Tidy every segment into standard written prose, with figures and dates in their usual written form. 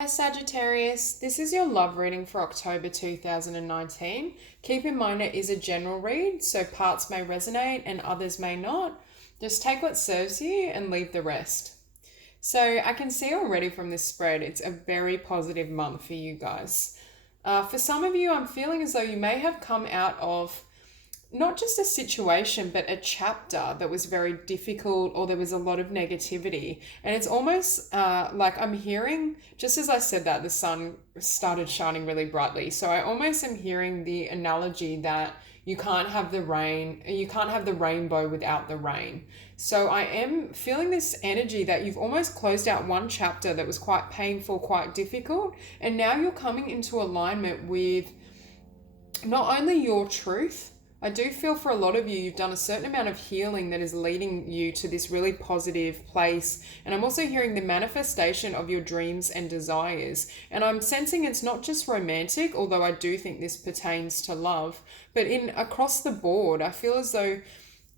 Hi Sagittarius, this is your love reading for October 2019. Keep in mind it is a general read, so parts may resonate and others may not. Just take what serves you and leave the rest. So I can see already from this spread, it's a very positive month for you guys. For some of you, I'm feeling as though you may have come out of not just a situation, but a chapter that was very difficult or there was a lot of negativity. And it's almost like I'm hearing, just as I said that, the sun started shining really brightly. So I almost am hearing the analogy that you can't have the rain, you can't have the rainbow without the rain. So I am feeling this energy that you've almost closed out one chapter that was quite painful, quite difficult. And now you're coming into alignment with not only your truth. I do feel for a lot of you, you've done a certain amount of healing that is leading you to this really positive place. And I'm also hearing the manifestation of your dreams and desires. And I'm sensing it's not just romantic, although I do think this pertains to love, but in across the board, I feel as though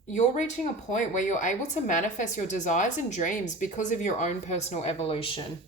you're reaching a point where you're able to manifest your desires and dreams because of your own personal evolution.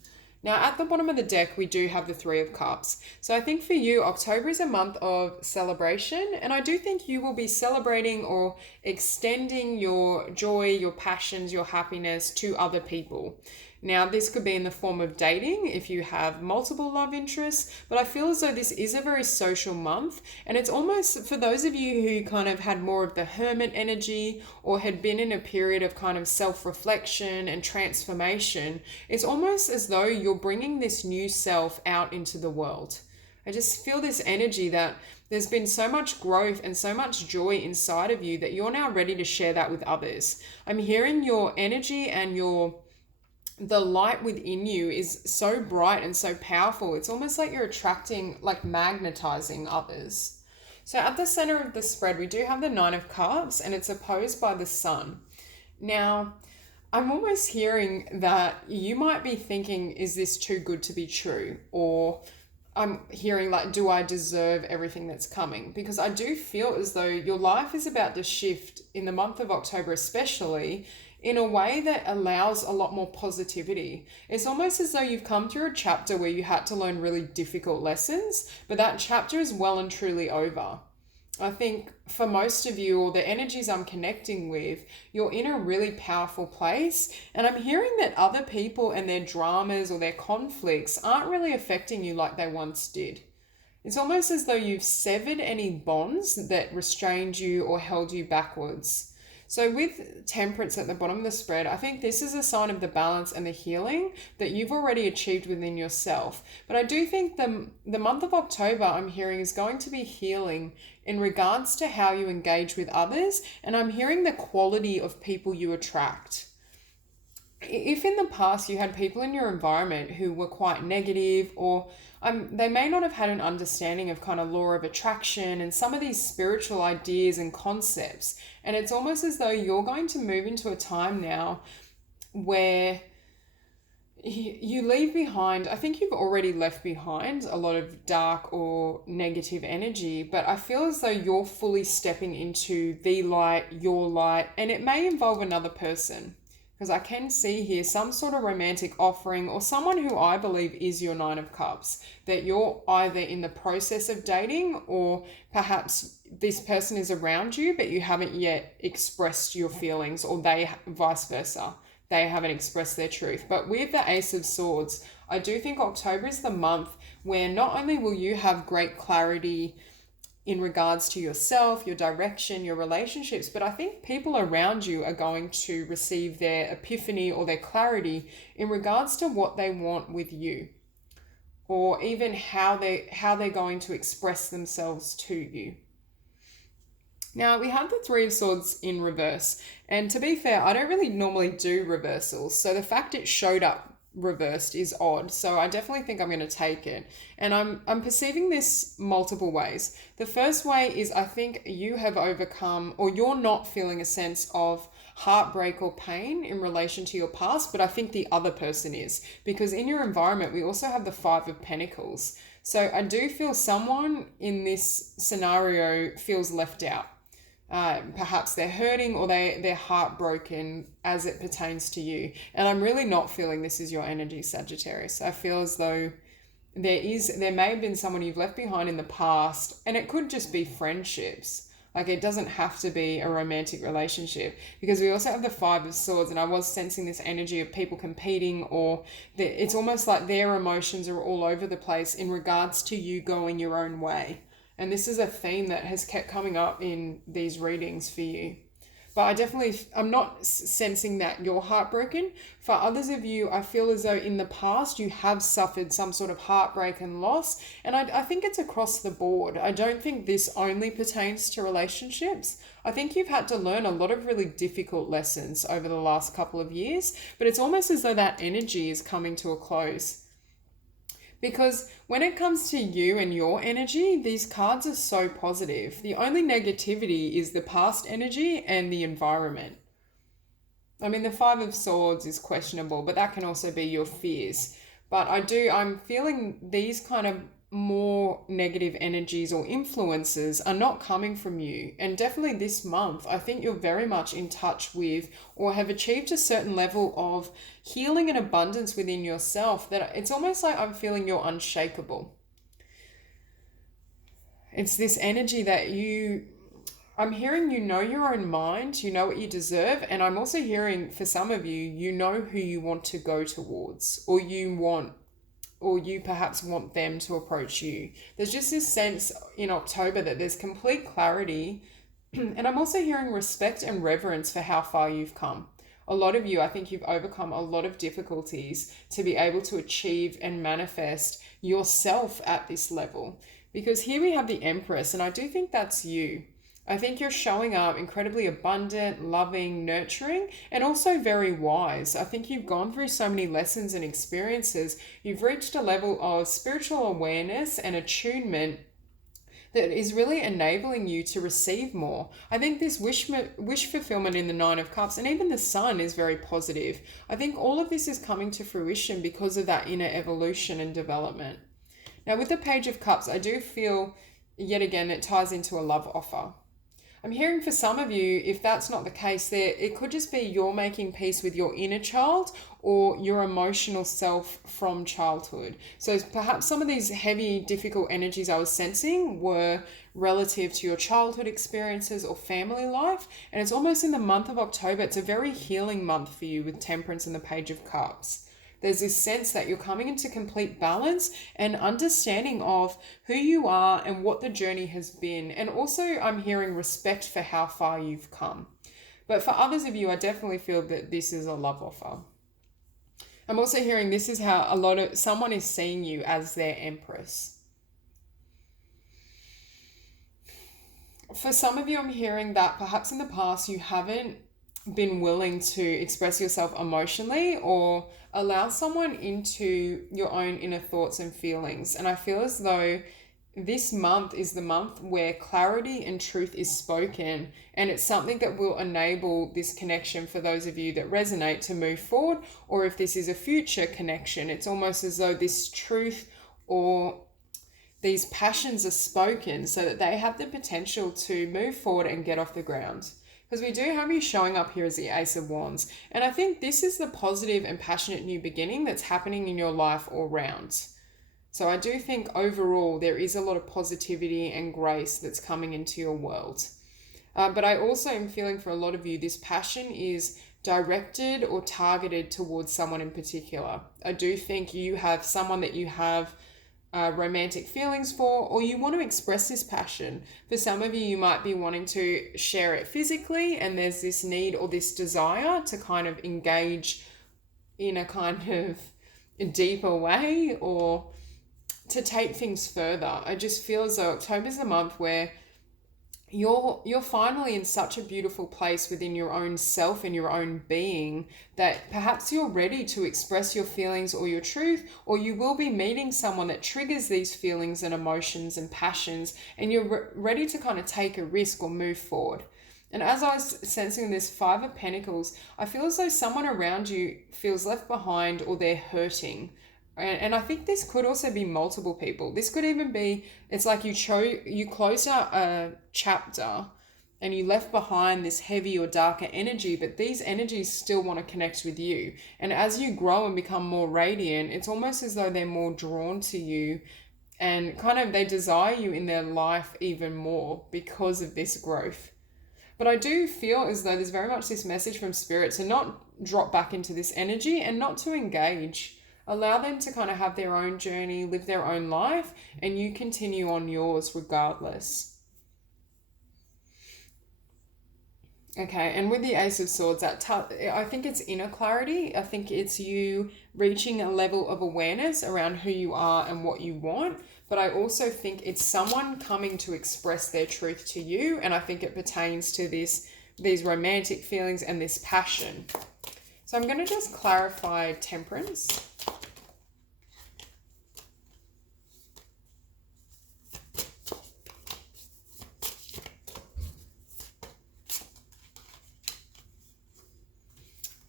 Now, at the bottom of the deck, we do have the Three of Cups. So I think for you, October is a month of celebration, and I do think you will be celebrating or extending your joy, your passions, your happiness to other people. Now, this could be in the form of dating if you have multiple love interests, but I feel as though this is a very social month. And it's almost for those of you who kind of had more of the hermit energy or had been in a period of kind of self reflection and transformation, it's almost as though you're bringing this new self out into the world. I just feel this energy that there's been so much growth and so much joy inside of you that you're now ready to share that with others. I'm hearing your energy and the light within you is so bright and so powerful. It's almost like you're attracting, like magnetizing others. So at the center of the spread, we do have the Nine of Cups and it's opposed by the Sun. Now, I'm almost hearing that you might be thinking, is this too good to be true? Or I'm hearing like, do I deserve everything that's coming? Because I do feel as though your life is about to shift in the month of October, especially in a way that allows a lot more positivity. It's almost as though you've come through a chapter where you had to learn really difficult lessons, but that chapter is well and truly over. I think for most of you, or the energies I'm connecting with, you're in a really powerful place. And I'm hearing that other people and their dramas or their conflicts aren't really affecting you like they once did. It's almost as though you've severed any bonds that restrained you or held you backwards. So with temperance at the bottom of the spread, I think this is a sign of the balance and the healing that you've already achieved within yourself. But I do think the month of October, I'm hearing, is going to be healing in regards to how you engage with others. And I'm hearing the quality of people you attract. If in the past you had people in your environment who were quite negative, or they may not have had an understanding of kind of law of attraction and some of these spiritual ideas and concepts, and it's almost as though you're going to move into a time now where you leave behind, I think you've already left behind a lot of dark or negative energy, but I feel as though you're fully stepping into the light, your light, and it may involve another person. Because I can see here some sort of romantic offering or someone who I believe is your Nine of Cups, that you're either in the process of dating or perhaps this person is around you, but you haven't yet expressed your feelings, or they vice versa. They haven't expressed their truth. But with the Ace of Swords, I do think October is the month where not only will you have great clarity in regards to yourself, your direction, your relationships, but I think people around you are going to receive their epiphany or their clarity in regards to what they want with you, or even how they're going to express themselves to you. Now, we have the Three of Swords in reverse, and to be fair, I don't really normally do reversals, so the fact it showed up reversed is odd, so I definitely think I'm going to take it. And I'm perceiving this multiple ways. The first way is I think you have overcome, or you're not feeling a sense of heartbreak or pain in relation to your past, but I think the other person is, because in your environment we also have the Five of Pentacles. So I do feel someone in this scenario feels left out. Perhaps they're hurting or they're heartbroken as it pertains to you. And I'm really not feeling this is your energy, Sagittarius. I feel as though there may have been someone you've left behind in the past, and it could just be friendships. Like, it doesn't have to be a romantic relationship, because we also have the Five of Swords, and I was sensing this energy of people competing, or it's almost like their emotions are all over the place in regards to you going your own way. And this is a theme that has kept coming up in these readings for you. But I'm not sensing that you're heartbroken. For others of you, I feel as though in the past you have suffered some sort of heartbreak and loss. And I think it's across the board. I don't think this only pertains to relationships. I think you've had to learn a lot of really difficult lessons over the last couple of years, but it's almost as though that energy is coming to a close. Because when it comes to you and your energy, these cards are so positive. The only negativity is the past energy and the environment. I mean, the Five of Swords is questionable, but that can also be your fears. But I'm feeling these kind of more negative energies or influences are not coming from you. And definitely this month, I think you're very much in touch with, or have achieved a certain level of healing and abundance within yourself, that it's almost like I'm feeling you're unshakable. It's this energy that I'm hearing you know your own mind, you know what you deserve, and I'm also hearing for some of you, you know who you want to go towards, or you perhaps want them to approach you. There's just this sense in October that there's complete clarity. And I'm also hearing respect and reverence for how far you've come. A lot of you, I think you've overcome a lot of difficulties to be able to achieve and manifest yourself at this level. Because here we have the Empress, and I do think that's you. I think you're showing up incredibly abundant, loving, nurturing, and also very wise. I think you've gone through so many lessons and experiences. You've reached a level of spiritual awareness and attunement that is really enabling you to receive more. I think this wish fulfillment in the Nine of Cups and even the Sun is very positive. I think all of this is coming to fruition because of that inner evolution and development. Now, with the Page of Cups, I do feel, yet again, it ties into a love offer. I'm hearing for some of you, if that's not the case, it could just be you're making peace with your inner child or your emotional self from childhood. So perhaps some of these heavy, difficult energies I was sensing were relative to your childhood experiences or family life. And it's almost in the month of October, it's a very healing month for you with Temperance and the Page of Cups. There's this sense that you're coming into complete balance and understanding of who you are and what the journey has been. And also I'm hearing respect for how far you've come. But for others of you, I definitely feel that this is a love offer. I'm also hearing this is how someone is seeing you as their Empress. For some of you, I'm hearing that perhaps in the past you haven't been willing to express yourself emotionally or allow someone into your own inner thoughts and feelings. And I feel as though this month is the month where clarity and truth is spoken, and it's something that will enable this connection for those of you that resonate to move forward. Or if this is a future connection, it's almost as though this truth or these passions are spoken so that they have the potential to move forward and get off the ground. Because we do have you showing up here as the Ace of Wands. And I think this is the positive and passionate new beginning that's happening in your life all round. So I do think overall there is a lot of positivity and grace that's coming into your world. But I also am feeling for a lot of you, this passion is directed or targeted towards someone in particular. I do think you have someone that you have romantic feelings for, or you want to express this passion. For some of you, you might be wanting to share it physically, and there's this need or this desire to kind of engage in a kind of a deeper way or to take things further. I just feel as though October's a month where you're finally in such a beautiful place within your own self and your own being that perhaps you're ready to express your feelings or your truth, or you will be meeting someone that triggers these feelings and emotions and passions, and you're ready to kind of take a risk or move forward. And as I was sensing this Five of Pentacles, I feel as though someone around you feels left behind or they're hurting. And I think this could also be multiple people. This could even be, it's like you closed out a chapter and you left behind this heavy or darker energy, but these energies still want to connect with you. And as you grow and become more radiant, it's almost as though they're more drawn to you, and kind of they desire you in their life even more because of this growth. But I do feel as though there's very much this message from spirit to not drop back into this energy and not to engage. Allow them to kind of have their own journey, live their own life, and you continue on yours regardless. Okay, and with the Ace of Swords, I think it's inner clarity. I think it's you reaching a level of awareness around who you are and what you want. But I also think it's someone coming to express their truth to you, and I think it pertains to these romantic feelings and this passion. So I'm going to just clarify Temperance.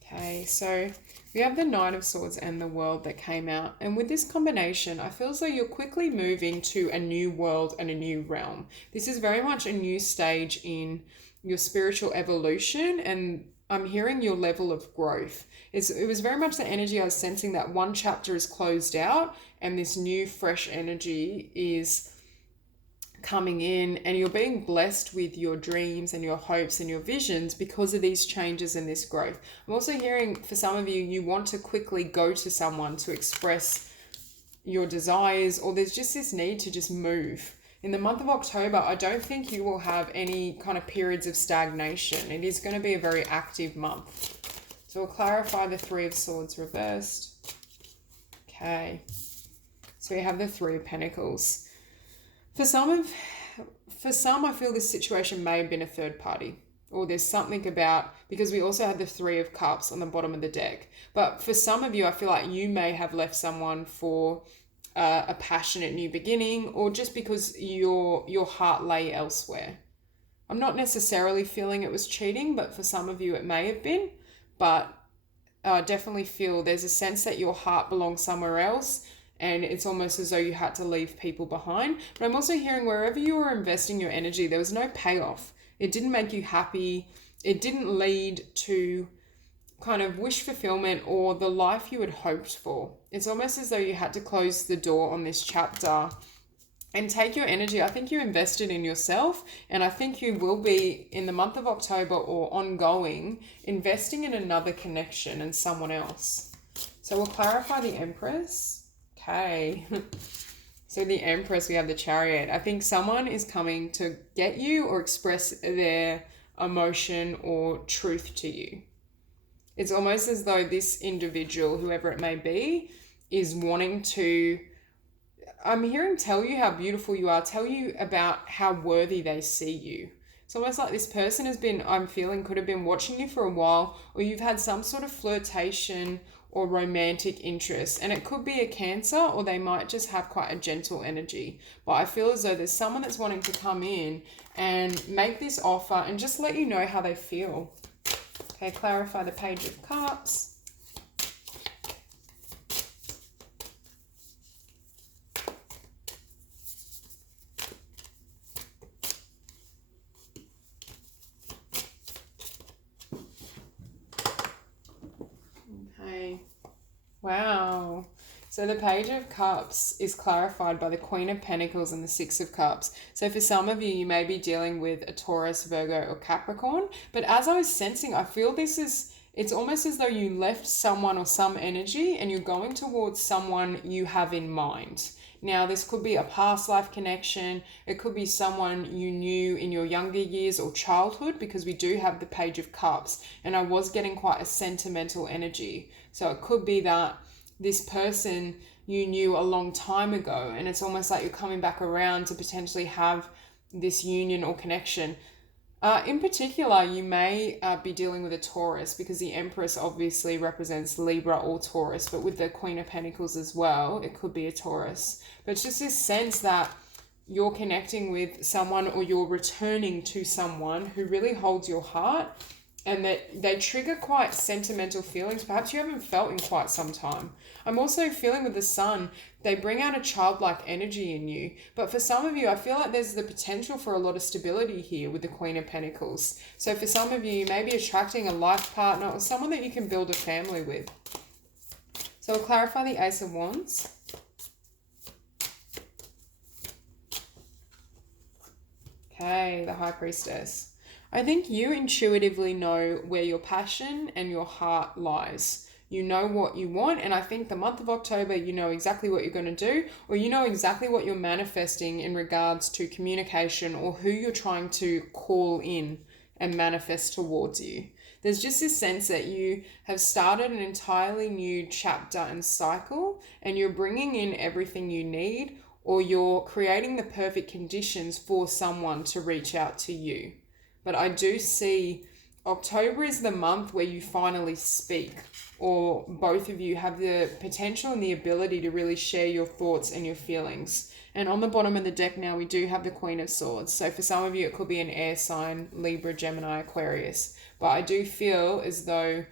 Okay, so we have the Knight of Swords and the World that came out. And with this combination, I feel as though you're quickly moving to a new world and a new realm. This is very much a new stage in your spiritual evolution, and I'm hearing your level of growth. It was very much the energy I was sensing that one chapter is closed out and this new fresh energy is coming in, and you're being blessed with your dreams and your hopes and your visions because of these changes and this growth. I'm also hearing for some of you, you want to quickly go to someone to express your desires, or there's just this need to just move. In the month of October, I don't think you will have any kind of periods of stagnation. It is going to be a very active month. So we'll clarify the Three of Swords reversed. Okay. So we have the Three of Pentacles. For some, I feel this situation may have been a third party, or there's something about, because we also have the Three of Cups on the bottom of the deck. But for some of you, I feel like you may have left someone for a passionate new beginning, or just because your heart lay elsewhere. I'm not necessarily feeling it was cheating, but for some of you it may have been. But I definitely feel there's a sense that your heart belongs somewhere else, and it's almost as though you had to leave people behind. But I'm also hearing wherever you were investing your energy, there was no payoff. It didn't make you happy. It didn't lead to kind of wish fulfillment or the life you had hoped for. It's almost as though you had to close the door on this chapter and take your energy. I think you invested in yourself, and I think you will be in the month of October or ongoing investing in another connection and someone else. So we'll clarify the Empress. Okay. So the Empress, we have the Chariot. I think someone is coming to get you or express their emotion or truth to you. It's almost as though this individual, whoever it may be, is wanting to, I'm hearing, tell you how beautiful you are, tell you about how worthy they see you. It's almost like this person has been, I'm feeling, could have been watching you for a while, or you've had some sort of flirtation or romantic interest. And it could be a Cancer, or they might just have quite a gentle energy. But I feel as though there's someone that's wanting to come in and make this offer and just let you know how they feel. Okay, clarify the Page of Cups. Okay. Wow. So the Page of Cups is clarified by the Queen of Pentacles and the Six of Cups. So for some of you, you may be dealing with a Taurus, Virgo, or Capricorn. But as I was sensing, I feel it's almost as though you left someone or some energy and you're going towards someone you have in mind. Now, this could be a past life connection. It could be someone you knew in your younger years or childhood, because we do have the Page of Cups. And I was getting quite a sentimental energy. So it could be that this person you knew a long time ago, and it's almost like you're coming back around to potentially have this union or connection. In particular, you may be dealing with a Taurus, because the Empress obviously represents Libra or Taurus, but with the Queen of Pentacles as well, it could be a Taurus. But it's just this sense that you're connecting with someone, or you're returning to someone who really holds your heart and that they trigger quite sentimental feelings perhaps you haven't felt in quite some time. I'm also feeling with the sun, they bring out a childlike energy in you. But for some of you, I feel like there's the potential for a lot of stability here with the Queen of Pentacles. So for some of you, you may be attracting a life partner or someone that you can build a family with. So I'll clarify the Ace of Wands. Okay, the High Priestess. I think you intuitively know where your passion and your heart lies. You know what you want, and I think the month of October, you know exactly what you're going to do, or you know exactly what you're manifesting in regards to communication or who you're trying to call in and manifest towards you. There's just this sense that you have started an entirely new chapter and cycle, and you're bringing in everything you need, or you're creating the perfect conditions for someone to reach out to you. But I do see October is the month where you finally speak, or both of you have the potential and the ability to really share your thoughts and your feelings. And on the bottom of the deck now, we do have the Queen of Swords. So for some of you, it could be an air sign, Libra, Gemini, Aquarius. But I do feel as though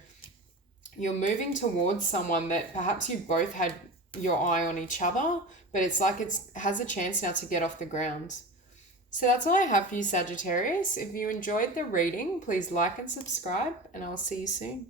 you're moving towards someone that perhaps you both had your eye on each other, but it's like it has a chance now to get off the ground. So that's all I have for you, Sagittarius. If you enjoyed the reading, please like and subscribe, and I'll see you soon.